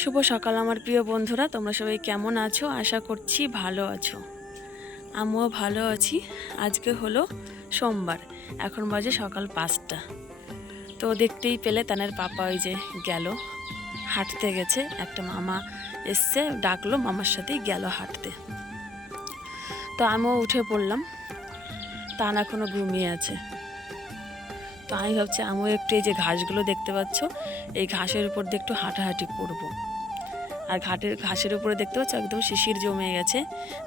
শুভ সকাল আমার প্রিয় বন্ধুরা, তোমরা সবাই কেমন আছো? আশা করছি ভালো আছো। আমিও ভালো আছি। আজকে হলো সোমবার, এখন বাজে সকাল পাঁচটা। তো দেখতেই পেলে তানের পাপা ওই যে গেল, হাঁটতে গেছে। একটা মামা এসছে, ডাকলো, মামার সাথেই গেল হাঁটতে। তো আমিও উঠে পড়লাম। তান এখনও ঘুমিয়ে আছে। তো আমি ভাবছি, আমিও একটু এই যে ঘাসগুলো দেখতে পাচ্ছ, এই ঘাসের উপর দিয়ে একটু হাঁটাহাঁটি করব। আর ঘাটের ঘাসের উপরে দেখতে পাচ্ছ একদম শিশির জমে গেছে।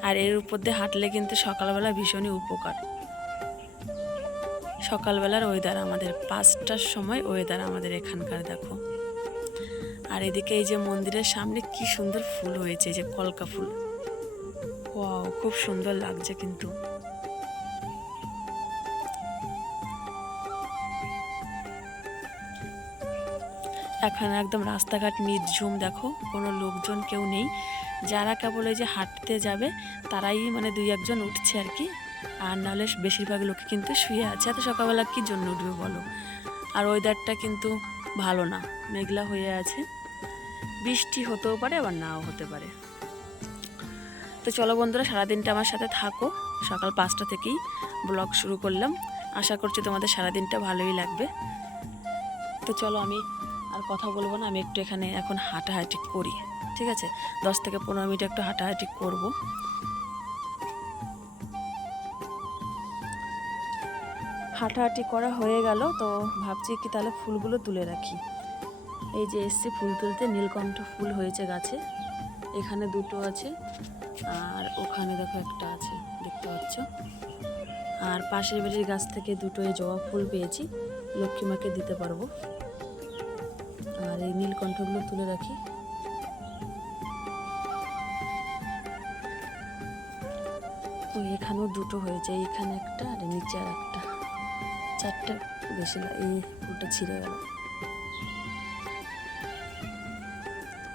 আর এর উপর দিয়ে হাঁটলে কিন্তু সকালবেলা ভীষণই উপকার। সকালবেলার ওয়েদার আমাদের, পাঁচটার সময় ওয়েদার আমাদের এখানকার, দেখো। আর এদিকে এই যে মন্দিরের সামনে কি সুন্দর ফুল হয়েছে যে কলকা ফুল। খুব সুন্দর লাগছে কিন্তু। এখন একদম রাস্তাঘাট নির্ঝুম, দেখো। কোনো লোকজন কেউ নেই। যারা কেবল এই যে হাঁটতে যাবে, তারাই মানে দুই একজন উঠছে আর কি। আর নাহলে বেশিরভাগ লোকে কিন্তু শুয়ে আছে। এত সকালবেলা কী জন্য উঠবে বলো? আর ওয়েদারটা কিন্তু ভালো না। মেঘলা হয়ে আছে। বৃষ্টি হতেও পারে, আবার নাও হতে পারে। তো চলো বন্ধুরা, সারাদিনটা আমার সাথে থাকো। সকাল পাঁচটা থেকেই ব্লগ শুরু করলাম। আশা করছি তোমাদের সারাদিনটা ভালোই লাগবে। তো চলো আমি আর কথা বলব না, আমি একটু এখানে এখন হাঁটাহাঁটি করি, ঠিক আছে? দশ থেকে পনেরো মিনিট একটু হাঁটাহাঁটি করব। হাঁটাহাঁটি করা হয়ে গেল, তো ভাবছি কি তাহলে ফুলগুলো তুলে রাখি। এই যে এসছে ফুল তুলতে, নীলকণ্ঠ ফুল হয়েছে গাছে, এখানে দুটো আছে, আর ওখানে দেখো একটা আছে, দেখতে পাচ্ছ? আর পাশের বাড়ির গাছ থেকে দুটো এই জবা ফুল পেয়েছি লক্ষ্মীমাকে দিতে পারব। নীলকণ্ঠগুলো তুলে রাখি। ওই এখানেও দুটো হয়েছে এইখানে একটা আর নিচে আর একটা। চারটে বেশি এই ফুলটা ছিঁড়ে গেল।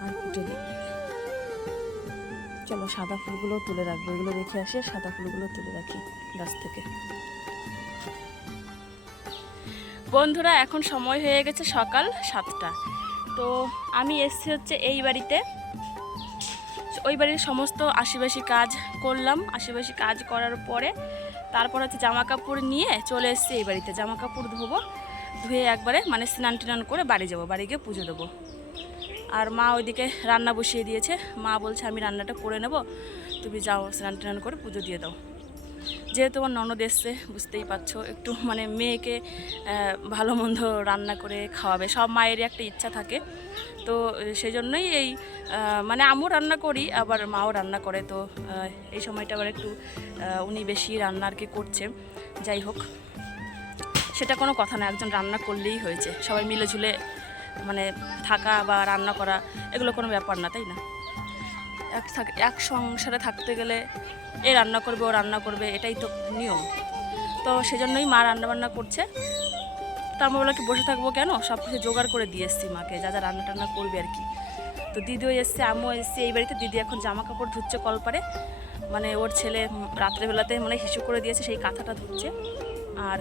আর চলো সাদা ফুলগুলো তুলে রাখব, এগুলো রেখে আসি, সাদা ফুলগুলো তুলে রাখি গাছ থেকে। বন্ধুরা, এখন সময় হয়ে গেছে সকাল সাতটা। তো আমি এসছি হচ্ছে এই বাড়িতে। ওই বাড়ির সমস্ত আশিবাসী কাজ করলাম। আশিবাসী কাজ করার পরে তারপর হচ্ছে জামা কাপড় নিয়ে চলে এসেছি এই বাড়িতে। জামা কাপড় ধোবো, ধুয়ে একবারে মানে স্নান টিনান করে বাড়ি যাব, বাড়ি গিয়ে পুজো দেবো। আর মা ওইদিকে রান্না বসিয়ে দিয়েছে। মা বলছে, আমি রান্নাটা করে নেব। তুমি যাও স্নান টান করে পুজো দিয়ে দাও। যেহেতু আমার ননদ এসছে, বুঝতেই পারছ, একটু মানে মেয়েকে ভালো মন্দ রান্না করে খাওয়াবে, সব মায়েরই একটা ইচ্ছা থাকে। তো সেই জন্যই এই মানে আমিও রান্না করি, আবার মাও রান্না করে, তো এই সময়টা আবার একটু উনি বেশি রান্না আর কি করছে। যাই হোক, সেটা কোনো কথা না, একজন রান্না করলেই হয়েছে। সবাই মিলে ঝুলে মানে থাকা বা রান্না করা, এগুলো কোনো ব্যাপার না, তাই না? এক এক সংসারে থাকতে গেলে এ রান্না করবে, ও রান্না করবে, এটাই তো নিয়ম। তো সেজন্যই মা রান্না বান্না করছে। তো আমরা বলে কি, বসে থাকব কেন? সব কিছু জোগাড় করে দিয়ে এসছি মাকে, যা যা রান্না টান্না করবে আর কি। তো দিদিও এসছে আমিও এসছি, এই বাড়িতে দিদি এখন জামা কাপড় ধুচ্ছে কলপারে। মানে ওর ছেলে রাত্রেবেলাতে মানে হিসু করে দিয়েছে, সেই কাঁথাটা ধুচ্ছে। আর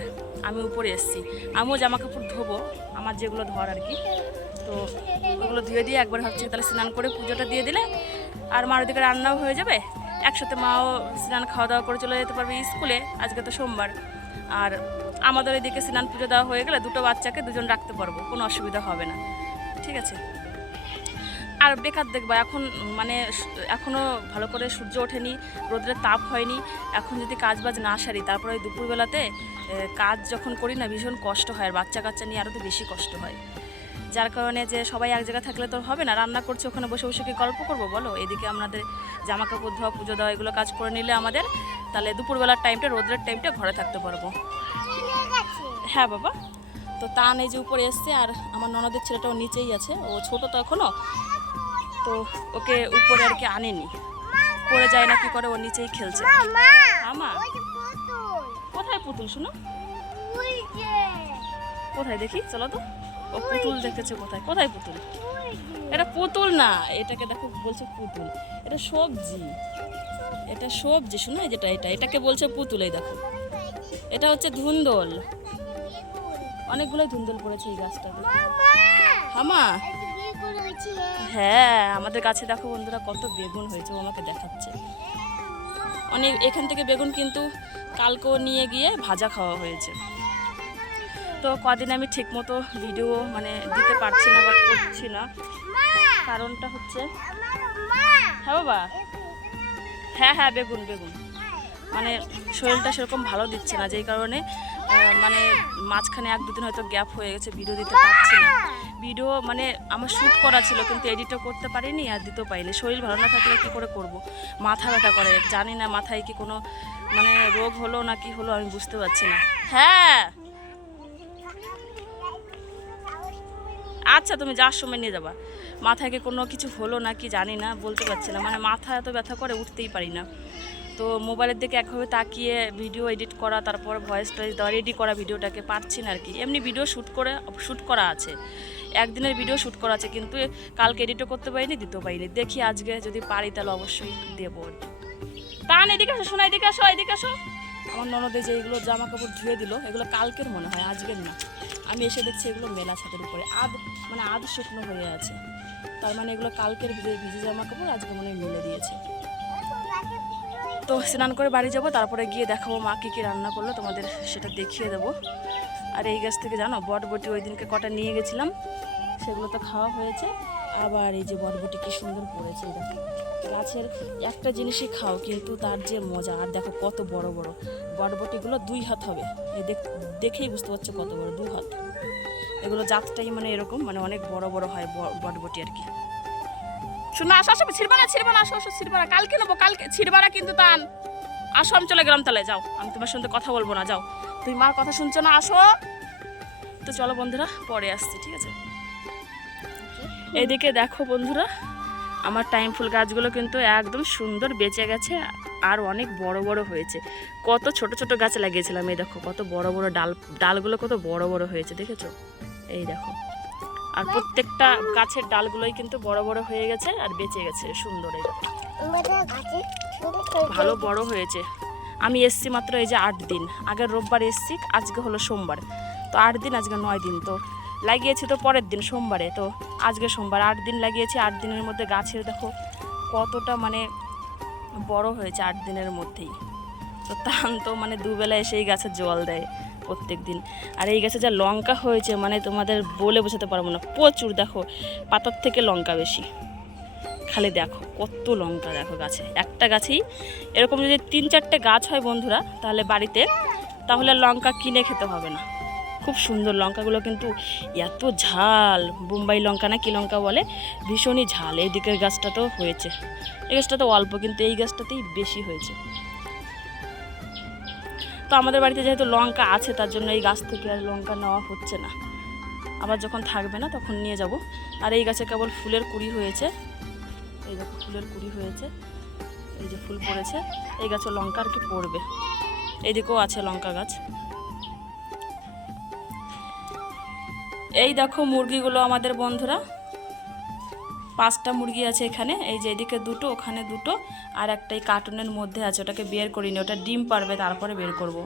আমি উপরে এসছি। আমিও জামা কাপড় ধোবো, আমার যেগুলো ধর আর কি। তো ওগুলো ধুয়ে দিয়ে একবার ভাবছি তাহলে স্নান করে পুজোটা দিয়ে দিলে আর মার ওদিকে রান্নাও হয়ে যাবে। একসাথে মাও স্নান খাওয়া দাওয়া করে চলে যেতে পারবে স্কুলে, আজকে তো সোমবার। আর আমাদের এদিকে স্নান পুজো দেওয়া হয়ে গেলে দুটো বাচ্চাকে দুজন রাখতে পারব, কোনো অসুবিধা হবে না। ঠিক আছে? আর বেকার দেখবা, এখন মানে এখনও ভালো করে সূর্য ওঠেনি রোদ্রের তাপ হয়নি। এখন যদি কাজ বাজ না সারি, তারপরে ওই দুপুরবেলাতে কাজ যখন করি না, ভীষণ কষ্ট হয়। আর বাচ্চা কাচ্চা নিয়ে আরও তো বেশি কষ্ট হয়। যার কারণে যে সবাই এক জায়গায় থাকলে তো হবে না। রান্না করছে, ওখানে বসে বসে কি গল্প করব বলো? এদিকে আমাদের জামা কাপড় ধোয়া, পুজো দেওয়া, এগুলো কাজ করে নিলে আমাদের তাহলে দুপুরবেলার টাইমটা, রোদ্রের টাইমটা ঘরে থাকতে পারব। হ্যাঁ বাবা। তো তান এই যে উপরে এসছে, আর আমার ননদের ছেলেটাও নিচেই আছে, ও ছোট তো এখনও তো ওকে উপরে আর কি আনেনি। পড়ে যায় না, কি করে? ও নিচেই খেলছে। আমা কোথায় পুতুল? শুনো। কোথায় দেখি? চলো তো। ও পুতুল দেখেছে কোথায়? কোথায় পুতুল? এটা পুতুল না এটাকে দেখো বলছে পুতুল। এটা সবজি। এটা সবজি শুনো যেটা এটা। এটাকে বলছে পুতুল এই দেখো। এটা হচ্ছে ধুন্দল। অনেকগুলোই ধুন্দল পড়েছে এই গাছটাতে। হামা! বেগুন হ্যাঁ। আমাদের কাছে দেখো বন্ধুরা কত বেগুন হয়েছে ও আমাকে দেখাচ্ছে। অনেক এখান থেকে বেগুন কিন্তু কালকেও নিয়ে গিয়ে ভাজা খাওয়া হয়েছে। তো কদিন আমি ঠিকমতো ভিডিও মানে দিতে পারছি না বা করছি না। কারণটা হচ্ছে হ্যাঁ বাবা। হ্যাঁ হ্যাঁ বেগুন বেগুন। মানে শরীরটা সেরকম ভালো দিচ্ছে না, যেই কারণে মানে মাঝখানে এক দুদিন হয়তো গ্যাপ হয়ে গেছে ভিডিও দিতে পারছি না। ভিডিও মানে আমার শ্যুট করা ছিল, কিন্তু এডিটও করতে পারিনি আর দিতেও পারিনি। শরীর ভালো না থাকলে কী করে করব? মাথা ব্যথা করে। জানি না মাথায় কি কোনো মানে রোগ হলো না কি হলো, আমি বুঝতে পারছি না। হ্যাঁ। আচ্ছা তুমি যাওয়ার সময় নিয়ে যাবা। মাথায় কি কোনো কিছু হলো না কি জানি না, বলতে পারছি না। মানে মাথা এত ব্যথা করে, উঠতেই পারি না। তো মোবাইলের দিকে একভাবে তাকিয়ে ভিডিও এডিট করা, তারপর ভয়েস টয়েস দেওয়া রেডি করা ভিডিওটাকে পারছি না আর কি এমনি ভিডিও শ্যুট করে শ্যুট করা আছে। একদিনের ভিডিও শ্যুট করা আছে, কিন্তু কালকে এডিটও করতে পারিনি, দিতেও পারিনি। দেখি আজকে যদি পারি, তাহলে অবশ্যই দেবো। তান, এদিকে আসো শোনা এদিকে আসো এদিকে আসো। আমার ননদে যে এগুলো জামা কাপড় ধুয়ে দিল, এগুলো কালকের মনে হয়, আজকের না। আমি এসে দেখছি এগুলো মেলা ছাদের উপরে। আধ মানে আধ শুকনো হয়ে আছে। তার মানে এগুলো কালকের ভিজে ভিজে জামা কাপড়, আজকে মনে হয় মেলে দিয়েছে। তো স্নান করে বাড়ি যাব, তারপরে গিয়ে দেখাবো মা কী কী রান্না করল, তোমাদের সেটা দেখিয়ে দেবো। আর এই গাছ থেকে জানো, বটবটি ওই দিনকে কটা নিয়ে গেছিলাম, সেগুলো তো খাওয়া হয়েছে। আবার এই যে বটবটি কী সুন্দর পড়েছে, দেখো। গাছের একটা জিনিসই খাও কিন্তু তার যে মজা আর দেখো কত বড় বড় বটবটিগুলো দুই হাত হবে। দেখ- দেখেই বুঝতে পারছ কত বড় দু হাত। এগুলো জাতটাই মানে এরকম মানে অনেক বড় বড় হয় বটবটি আর কি। শোনো আসো আসো ছিড়বানা ছিড়বানা আসো আসো ছিড়বানা কালকে নেব কালকে। ছিড়বানা কিন্তু তান আসো আমি চলে গেলাম তাহলে যাও। আমি তোমার সঙ্গে কথা বলব না যাও। তুমি মার কথা শুনছো না আসো। তো চলো বন্ধুরা পরে আসছি ঠিক আছে? এদিকে দেখো বন্ধুরা আমার টাইম ফুল গাছগুলো কিন্তু একদম সুন্দর বেঁচে গেছে আর অনেক বড় বড় হয়েছে। কত ছোট ছোট গাছ লাগিয়েছিলাম, এই দেখো, কত বড় বড় ডাল, ডালগুলো কত বড় বড় হয়েছে, দেখেছ? এই দেখো। আর প্রত্যেকটা গাছের ডালগুলোই কিন্তু বড় বড় হয়ে গেছে আর বেঁচে গেছে, সুন্দর ভালো বড় হয়েছে। আমি এসছি মাত্র এই যে আট দিন। আগের রোববার এসছি, আজকে হলো সোমবার। তো আট দিন, আজকে নয় দিন, তো লাগিয়েছি তো পরের দিন সোমবারে, তো আজকে সোমবার। আট দিন লাগিয়েছি, আট দিনের মধ্যে গাছের দেখো কতটা মানে বড় হয়েছে আট দিনের মধ্যেই। তো তান তো মানে দুবেলা এসে এই গাছের জল দেয় প্রত্যেক দিন। আর এই গাছে যা লঙ্কা হয়েছে মানে তোমাদের বলে বোঝাতে পারব না। প্রচুর দেখো, পাতার থেকে লঙ্কা বেশি। খালি দেখো, কত লঙ্কা দেখো গাছে। একটা গাছেই এরকম যদি তিন চারটে গাছ হয় বন্ধুরা, তাহলে বাড়িতে, তাহলে লঙ্কা কিনে খেতে হবে না। খুব সুন্দর লঙ্কাগুলো কিন্তু এত ঝাল, বোম্বাই লঙ্কা না কি লঙ্কা বলে? ভীষণই ঝাল। এই দিকের গাছটা তো হয়েছে। এই গাছটা তো অল্প, কিন্তু এই গাছটাতেই বেশি হয়েছে। তো আমাদের বাড়িতে যেহেতু লঙ্কা আছে, তার জন্য এই গাছ থেকে আর লঙ্কা নেওয়া হচ্ছে না। আবার যখন থাকবে না, তখন নিয়ে যাব। আর এই গাছে কেবল ফুলের কুড়ি হয়েছে। এই দেখো, ফুলের কুড়ি হয়েছে। এই যে ফুল পড়েছে। এই গাছে লঙ্কা আর কি পড়বে। এইদিকেও আছে লঙ্কা গাছ। এই দেখো মুরগিগুলো আমাদের বন্ধুরা। পাঁচটা মুরগি আছে এখানে। এই যে এদিকে দুটো, ওখানে দুটো, আর একটা এই কার্টুনের মধ্যে আছে। ওটাকে বের করিনি, ওটা ডিম পারবে, তারপরে বের করব।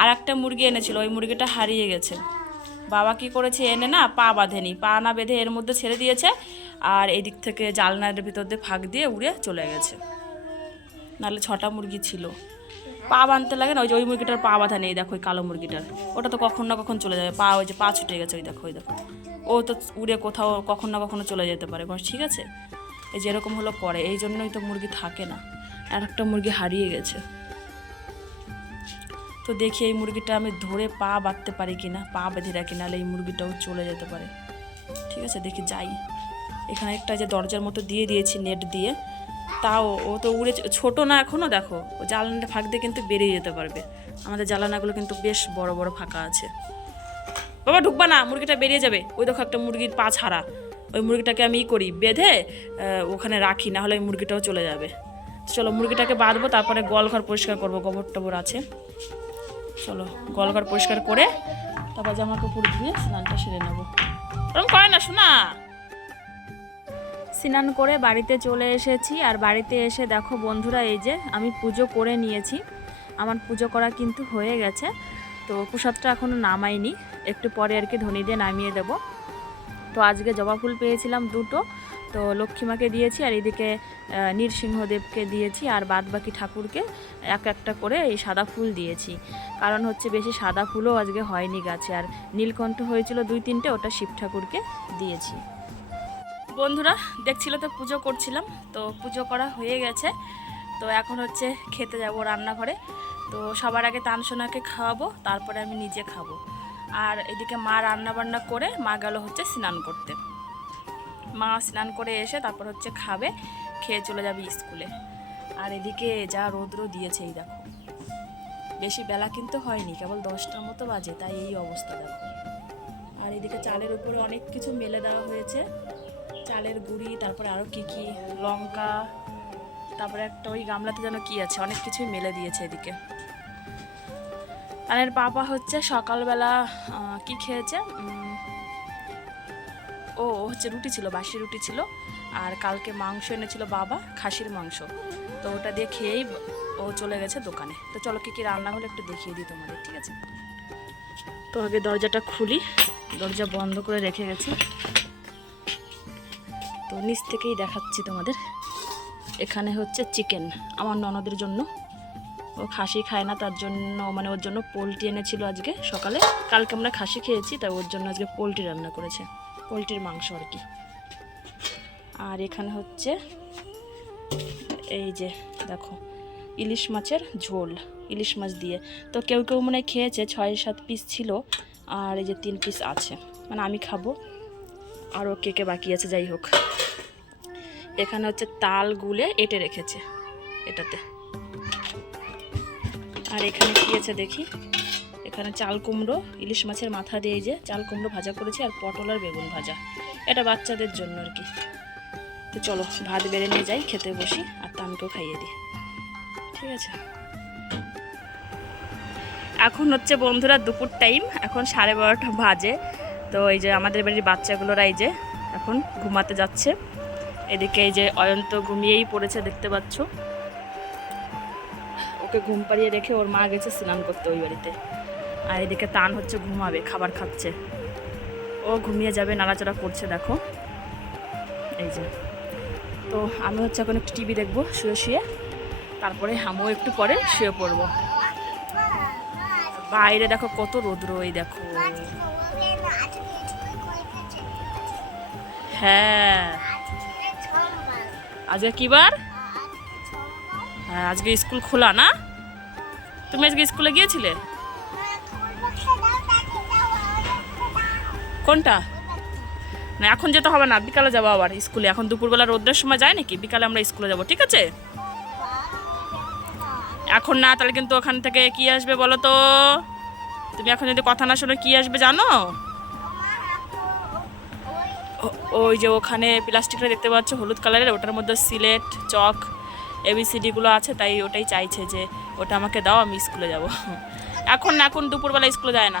আর একটা মুরগি এনেছিল, ওই মুরগিটা হারিয়ে গেছে। বাবা কি করেছে, এনে না পা বাঁধেনি, পা না বেঁধে এর মধ্যে ছেড়ে দিয়েছে, আর এদিক থেকে জালনার ভিতর দিয়ে ফাঁক দিয়ে উড়ে চলে গেছে। নাহলে ছটা মুরগি ছিল। পা বাঁধতে লাগে না, ওই যে ওই মুরগিটার পা বাঁধা নেই, দেখো ওই কালো মুরগিটার। ওটা তো কখন না কখন চলে যাবে, পা ওই যে পা ছুটে গেছে, ওই দেখো ওই দেখো। ও তো উড়ে কোথাও কখন না কখনো চলে যেতে পারে ঠিক আছে? এই যে এরকম হলো পরে, এই জন্যই তো মুরগি থাকে না। আর একটা মুরগি হারিয়ে গেছে। তো দেখি এই মুরগিটা আমি ধরে পা বাঁধতে পারি কিনা, পা বেঁধে রাখি, নাহলে এই মুরগিটাও চলে যেতে পারে। ঠিক আছে, দেখি যাই। এখানে একটা যে দরজার মতো দিয়ে দিয়েছি, নেট দিয়ে। তাও, ও তো উড়ে ছোট না এখনও দেখো। ও জ্বালানাটা ফাঁক দিয়ে কিন্তু বেরিয়ে যেতে পারবে। আমাদের জ্বালানাগুলো কিন্তু বেশ বড় বড় ফাঁকা আছে। বাবা, ঢুকবা না, মুরগিটা বেরিয়ে যাবে। ওই দেখো একটা মুরগির পা ছাড়া। ওই মুরগিটাকে আমি ই করি, বেঁধে ওখানে রাখি, না হলে ওই মুরগিটাও চলে যাবে। চলো, মুরগিটাকে বাঁধবো, তারপরে গোয়ালঘর পরিষ্কার করব গোবর টবর আছে। চলো গোয়ালঘর পরিষ্কার করে, তারপর জামা কাপড় ধুয়ে স্নানটা সেরে নেব। ওরকম করে না শোনা স্নান করে বাড়িতে চলে এসেছি। আর বাড়িতে এসে দেখো বন্ধুরা, এই যে আমি পুজো করে নিয়েছি। আমার পুজো করা কিন্তু হয়ে গেছে। তো প্রসাদটা এখনও নামাইনি। একটু পরে আর কি ধনী দিয়ে নামিয়ে দেব। তো আজকে জবা ফুল পেয়েছিলাম দুটো। তো লক্ষ্মীমাকে দিয়েছি আর এদিকে নৃসিংহদেবকে দিয়েছি। আর বাদ বাকি ঠাকুরকে এক একটা করে এই সাদা ফুল দিয়েছি। কারণ হচ্ছে বেশি সাদা ফুলও আজকে হয়নি গাছে। আর নীলকণ্ঠ হয়েছিল দুই তিনটে, ওটা শিব ঠাকুরকে দিয়েছি। বন্ধুরা, দেখছিল তো পুজো করছিলাম, তো পুজো করা হয়ে গেছে। তো এখন হচ্ছে খেতে যাব রান্নাঘরে। তো সবার আগে তানসোনাকে খাওয়াবো, তারপরে আমি নিজে খাব। আর এদিকে মা রান্না বান্না করে, মা গেল হচ্ছে স্নান করতে। মা স্নান করে এসে তারপর হচ্ছে খাবে, খেয়ে চলে যাবে স্কুলে। আর এদিকে যা রৌদ্র দিয়েছে, এই দেখো। বেশি বেলা কিন্তু হয়নি, কেবল দশটার মতো বাজে, তাই এই অবস্থা দেখো। আর এদিকে চালের উপরে অনেক কিছু মেলে দেওয়া হয়েছে। চালের গুঁড়ি, তারপরে আরও কি কি? লঙ্কা, তারপরে একটা ওই গামলাতে যেন কি আছে, অনেক কিছুই মেলে দিয়েছে এদিকে। আর পাপা হচ্ছে সকালবেলা কি খেয়েছে? ও হচ্ছে রুটি ছিল, বাসি রুটি ছিল, আর কালকে মাংস এনেছিল বাবা, খাসির মাংস। তো ওটা দিয়ে খেয়েই ও চলে গেছে দোকানে। তো চলো কি কি রান্না হলো একটু দেখিয়ে দিই তোমাদের, ঠিক আছে? তো আগে দরজাটা খুলি, দরজা বন্ধ করে রেখে গেছি। তো নিচ থেকেই দেখাচ্ছি তোমাদের। এখানে হচ্ছে চিকেন আমার ননদের জন্য। ও খাসি খায় না, তার জন্য মানে ওর জন্য পোলট্রি এনেছিল আজকে সকালে। কালকে আমরা খাসি খেয়েছি, তাই ওর জন্য আজকে পোলট্রি রান্না করেছে। পোলট্রির মাংস আর কি। আর এখানে হচ্ছে, এই যে দেখো, ইলিশ মাছের ঝোল, ইলিশ মাছ দিয়ে। তো কেউ কেউ মনে খেয়েছে, ছয় সাত পিস ছিল, আর এই যে তিন পিস আছে। মানে আমি খাব। আরও কে কে বাকি আছে, যাই হোক। এখানে হচ্ছে তাল গুলে এটে রেখেছে এটাতে। আর এখানে কি আছে দেখি? এখানে চাল কুমড়ো, ইলিশ মাছের মাথা দিয়ে যে চাল কুমড়ো ভাজা করেছি আর পটল আর বেগুন ভাজা। এটা বাচ্চাদের জন্য আর কি। তো চলো, ভাত বেড়ে নিয়ে যাই, খেতে বসি আর তানকেও খাইয়ে দিই। ঠিক আছে? এখন হচ্ছে বন্ধুরা দুপুর টাইম এখন সাড়ে বারোটা বাজে। তো এই যে আমাদের বাড়ির বাচ্চাগুলোরা এই যে এখন ঘুমাতে যাচ্ছে। এদিকে এই যে অয়ন্ত ঘুমিয়েই পড়েছে, দেখতে পাচ্ছ। ওকে ঘুম পাড়িয়ে রেখে ওর মা গেছে স্নান করতে ওই বাড়িতে। আর এদিকে তান হচ্ছে ঘুমাবে, খাবার খাচ্ছে। ও ঘুমিয়ে যাবে, নাড়াচাড়া করছে, দেখো। এই যে। তো আমি হচ্ছে এখন একটু টিভি দেখব, শুয়ে শুয়ে। তারপরে আমিও একটু পরে শুয়ে পড়ব। বাইরে দেখো কত রৌদ্র, এই দেখো। হ্যাঁ। আজকে কি বার হ্যাঁ আজকে স্কুল খোলা না? তুমি আজকে স্কুলে গিয়েছিলে? কোনটা? না, এখন যেতে হবে না, বিকালে যাব আবার স্কুলে। এখন দুপুরবেলা রোদ্রের সময় যায় নাকি? বিকালে আমরা স্কুলে যাব, ঠিক আছে? এখন না, তাহলে কিন্তু ওখান থেকে কি আসবে বলো তো? তুমি এখন যদি কথা না শোনো, কি আসবে জানো? ওই যে ওখানে প্লাস্টিকটা দেখতে পাচ্ছ, হলুদ কালারের, ওটার মধ্যে সিলেট, চক এবিসিডিগুলো আছে, তাই ওটাই চাইছে যে ওটা আমাকে দাও, আমি স্কুলে যাব। এখন না এখন দুপুরবেলা স্কুলে যায় না।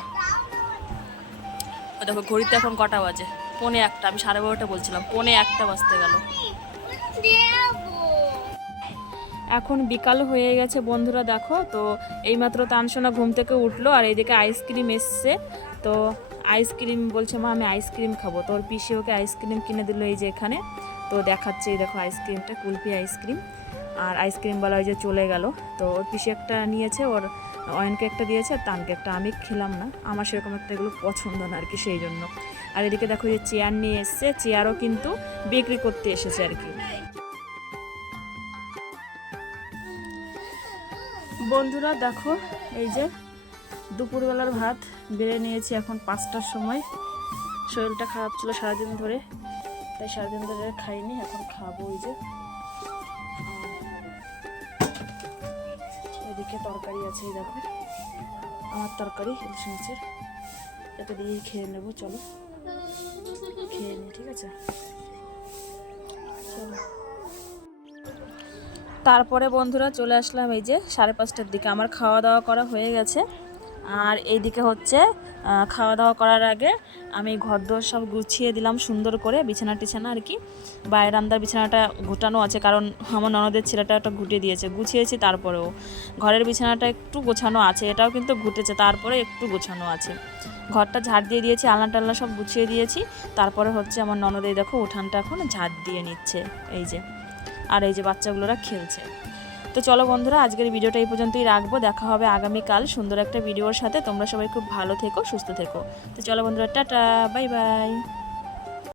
ও দেখো, ঘড়িতে এখন কটা বাজে? পনে একটা, আমি সাড়ে বারোটা বলছিলাম, পনে একটা বাজতে গেল। এখন বিকাল হয়ে গেছে, বন্ধুরা দেখো, তো এইমাত্র তানসোনা ঘুম থেকে উঠল, আর এইদিকে আইসক্রিম এসছে, তো আইসক্রিম বলছে, মা, আমি আইসক্রিম খাব। তোর পিসি ওকে আইসক্রিম কিনে দিল এই যে এখানে। তো দেখাচ্ছে, এই দেখো আইসক্রিমটা কুলপি আইসক্রিম। আর আইসক্রিমওয়ালা ওই যে চলে গেল। তো ওর পিসি একটা নিয়েছে, ওর অয়নকে একটা দিয়েছে আর তানকে একটা। আমি খেলাম না। আমার সেরকম একটা এগুলো পছন্দ না আর কি সেই জন্য। আর এদিকে দেখো যে চেয়ার নিয়ে এসছে, চেয়ারও কিন্তু বিক্রি করতে এসেছে আর কি। বন্ধুরা, দেখো এই যে দুপুরবেলার ভাত, বেড়ে নিয়েছি এখন পাঁচটার সময়। শরীরটা খারাপ ছিল সারাদিন ধরে, তাই সারাদিন ধরে খাইনি, এখন খাব ওই যে। এদিকে তরকারি আছে দেখো। আমার তরকারি মাছের এটা দিয়ে খেয়ে নেব, চলো। খেয়ে নিই, ঠিক আছে? চলো। তারপরে বন্ধুরা চলে আসলাম এই যে সাড়ে পাঁচটার দিকে। আমার খাওয়া দাওয়া করা হয়ে গেছে। আর এইদিকে হচ্ছে খাওয়া দাওয়া করার আগে আমি ঘর দোর সব গুছিয়ে দিলাম সুন্দর করে বিছানা টিছানা আর কি। বাইরে আমদার বিছানাটা গোটানো আছে, কারণ আমার ননদের ছেলেটা একটা ঘুটে দিয়েছে। গুছিয়েছি তারপরেও। ঘরের বিছানাটা একটু গোছানো আছে, এটাও কিন্তু ঘুটেছে, তারপরে একটু গোছানো আছে। ঘরটা ঝাড় দিয়ে দিয়েছি আলনা টালনা সব গুছিয়ে দিয়েছি। তারপরে হচ্ছে আমার ননদের দেখো, উঠানটা এখন ঝাড় দিয়ে নিচ্ছে, এই যে। আর এই যে বাচ্চাগুলোরা খেলছে। তো চলো বন্ধুরা, আজকের ভিডিওটা এই পর্যন্তই রাখব। দেখা হবে আগামীকাল সুন্দর একটা ভিডিওর সাথে। তোমরা সবাই খুব ভালো থেকো, সুস্থ থেকো। তো চলো বন্ধুরা, টাটা, বাই বাই।